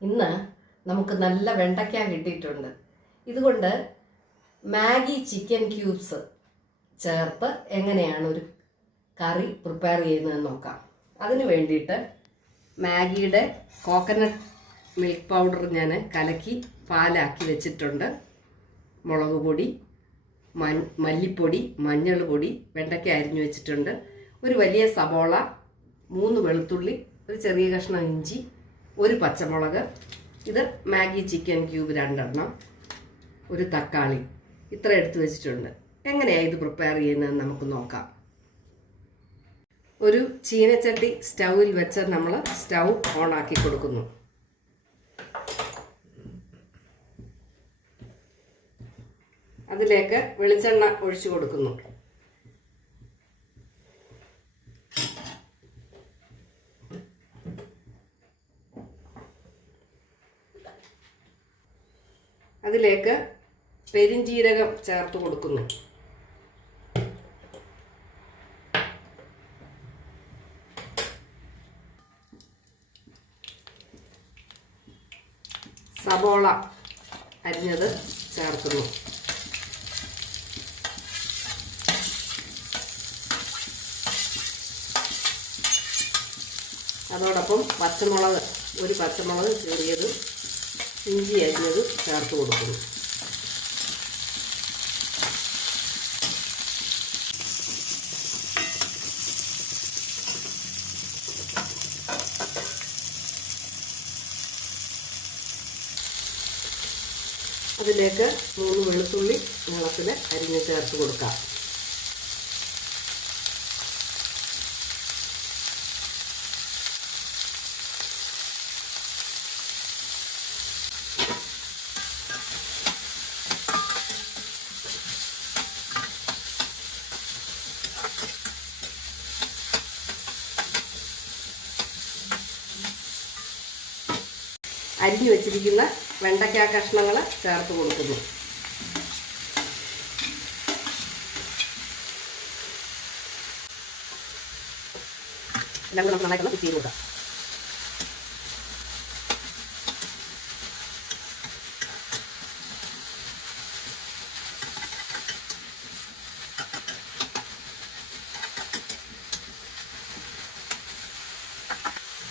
ഇന്ന് നമുക്ക് നല്ല വെണ്ടയ്ക്ക കിട്ടിയിട്ടുണ്ട്. ഇതുകൊണ്ട് മാഗി ചിക്കൻ ക്യൂബ്സ് ചേർത്ത് എങ്ങനെയാണ് ഒരു കറി പ്രിപ്പയർ ചെയ്യുന്നതെന്ന് നോക്കാം. അതിന് വേണ്ടിയിട്ട് മാഗിയുടെ കോക്കനട്ട് മിൽക്ക് പൗഡർ ഞാൻ കലക്കി പാലാക്കി വെച്ചിട്ടുണ്ട്. മുളക് പൊടി മൻ മല്ലിപ്പൊടി മഞ്ഞൾ പൊടി വെണ്ടയ്ക്ക അരിഞ്ഞു വെച്ചിട്ടുണ്ട്. ഒരു വലിയ സബോള മൂന്ന് വെളുത്തുള്ളി ഒരു ചെറിയ കഷ്ണം ഇഞ്ചി ഒരു പച്ചമുളക് ഇത് മാഗി ചിക്കൻ ക്യൂബ് രണ്ടെണ്ണം ഒരു തക്കാളി. ഇത്ര എടുത്തു വെച്ചിട്ടുണ്ട്. എങ്ങനെയാണ് ഇത് പ്രിപ്പയർ ചെയ്യുന്നതെന്ന് നമുക്ക് നോക്കാം. ഒരു ചീനച്ചട്ടി സ്റ്റൗവിൽ വെച്ച് നമ്മൾ സ്റ്റൗ ഓൺ ആക്കി കൊടുക്കുന്നു. അതിലേക്ക് വെളിച്ചെണ്ണ ഒഴിച്ചു കൊടുക്കുന്നു. അതിലേക്ക് പെരിഞ്ജീരകം ചേർത്ത് കൊടുക്കുന്നു. സബോള അരിഞ്ഞത് ചേർക്കുന്നു. അതോടൊപ്പം പച്ചമുളക് ഒരു പച്ചമുളക് ചെറിയത് ഇഞ്ചി അരിഞ്ഞത് ചേർത്ത് കൊടുക്കുന്നു. അതിലേക്ക് മൂന്ന് വെളുത്തുള്ളി നീളത്തിൽ അരിഞ്ഞ് ചേർത്ത് കൊടുക്കാം. അരിഞ്ഞു വെച്ചിരിക്കുന്ന വെണ്ടയ്ക്ക കഷ്ണങ്ങൾ ചേർത്ത് കൊടുക്കുന്നു.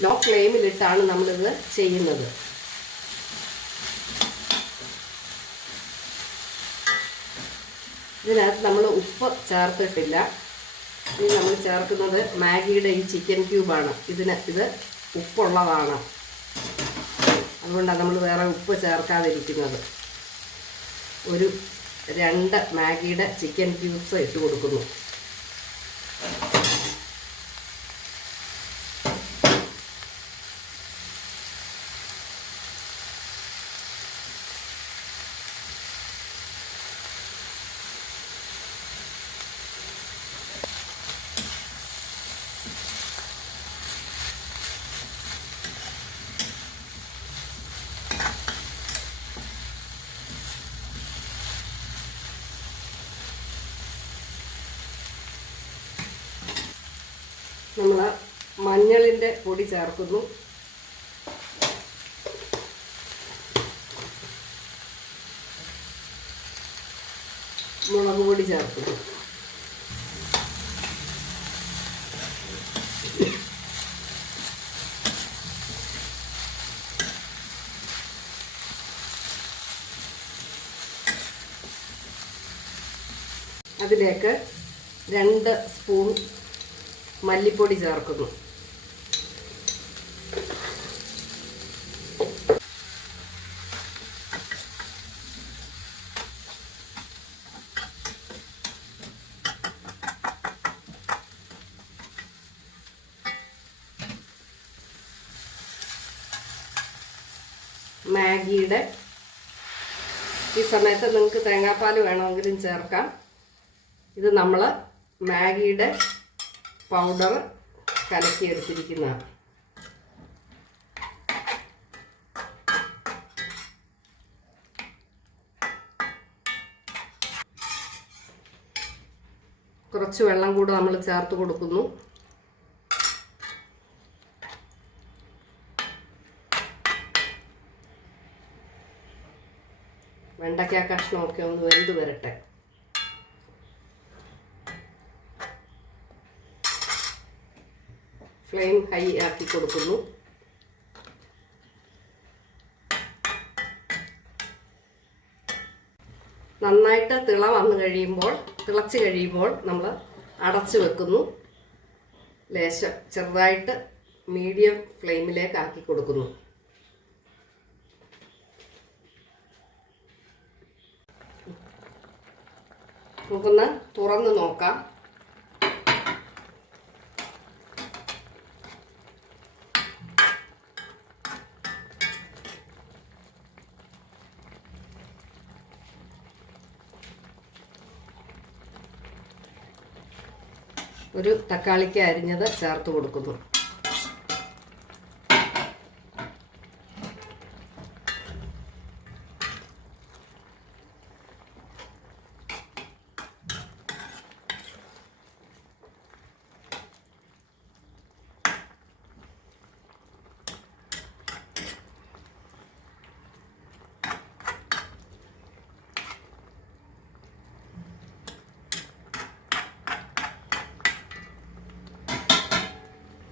ലോ ഫ്ലെയിമിലിട്ടാണ് നമ്മളിത് ചെയ്യുന്നത്. ഇതിനകത്ത് നമ്മൾ ഉപ്പ് ചേർത്തിട്ടില്ല. ഇനി നമ്മൾ ചേർക്കുന്നത് മാഗിയുടെ ഈ ചിക്കൻ ക്യൂബാണ്. ഇതിന് ഇത് ഉപ്പുള്ളതാണ്. അതുകൊണ്ടാണ് നമ്മൾ വേറെ ഉപ്പ് ചേർക്കാതിരിക്കുന്നത്. ഒരു രണ്ട് മാഗിയുടെ ചിക്കൻ ക്യൂബ്സ് ഇട്ട് കൊടുക്കുന്നു. നമ്മൾ മഞ്ഞളിന്റെ പൊടി ചേർക്കുന്നു. മുളക് പൊടി ചേർക്കുന്നു. അതിലേക്ക് രണ്ട് സ്പൂൺ മല്ലിപ്പൊടി ചേർക്കുന്നു. മാഗിയുടെ ഈ സമയത്ത് നിങ്ങൾക്ക് തേങ്ങാപ്പാൽ വേണമെങ്കിലും ചേർക്കാം. ഇത് നമ്മൾ മാഗിയുടെ പൗഡർ കലക്കിയെടുത്തിരിക്കുന്ന കുറച്ച് വെള്ളം കൂടെ നമ്മൾ ചേർത്ത് കൊടുക്കുന്നു. വെണ്ടയ്ക്ക കഷ്ണമൊക്കെ ഒന്ന് വെന്ത് വരട്ടെ. ഫ്ലെയിം ഹൈ ആക്കി കൊടുക്കുന്നു. നന്നായിട്ട് തിള വന്നു കഴിയുമ്പോൾ തിളച്ച് കഴിയുമ്പോൾ നമ്മൾ അടച്ചു വെക്കുന്നു. ലേശം ചെറുതായിട്ട് മീഡിയം ഫ്ലെയിമിലേക്ക് ആക്കി കൊടുക്കുന്നു. നമുക്കൊന്ന് തുറന്ന് നോക്കാം. ഒരു തക്കാളിക്ക് അരിഞ്ഞത് ചേർത്ത് കൊടുക്കുന്നു.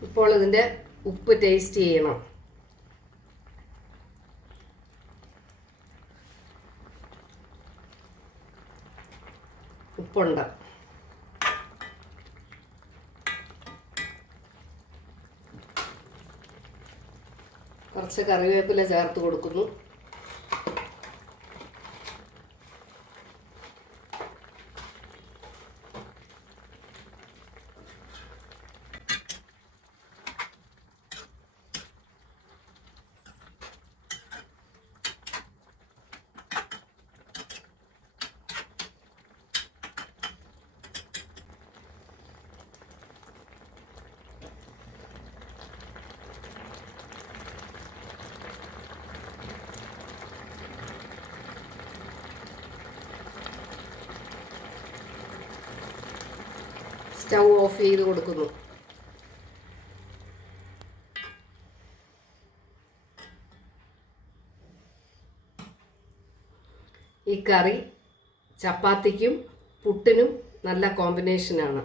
ഇപ്പോൾ ഇതിന്റെ ഉപ്പ് ടേസ്റ്റ് ചെയ്യണം. ഉപ്പുണ്ട്. കുറച്ച് കറിവേപ്പില ചേർത്ത് കൊടുക്കുന്നു. സ്റ്റൗ ഓഫ് ചെയ്ത് കൊടുക്കുന്നു. ഈ കറി ചപ്പാത്തിക്കും പുട്ടിനും നല്ല കോമ്പിനേഷനാണ്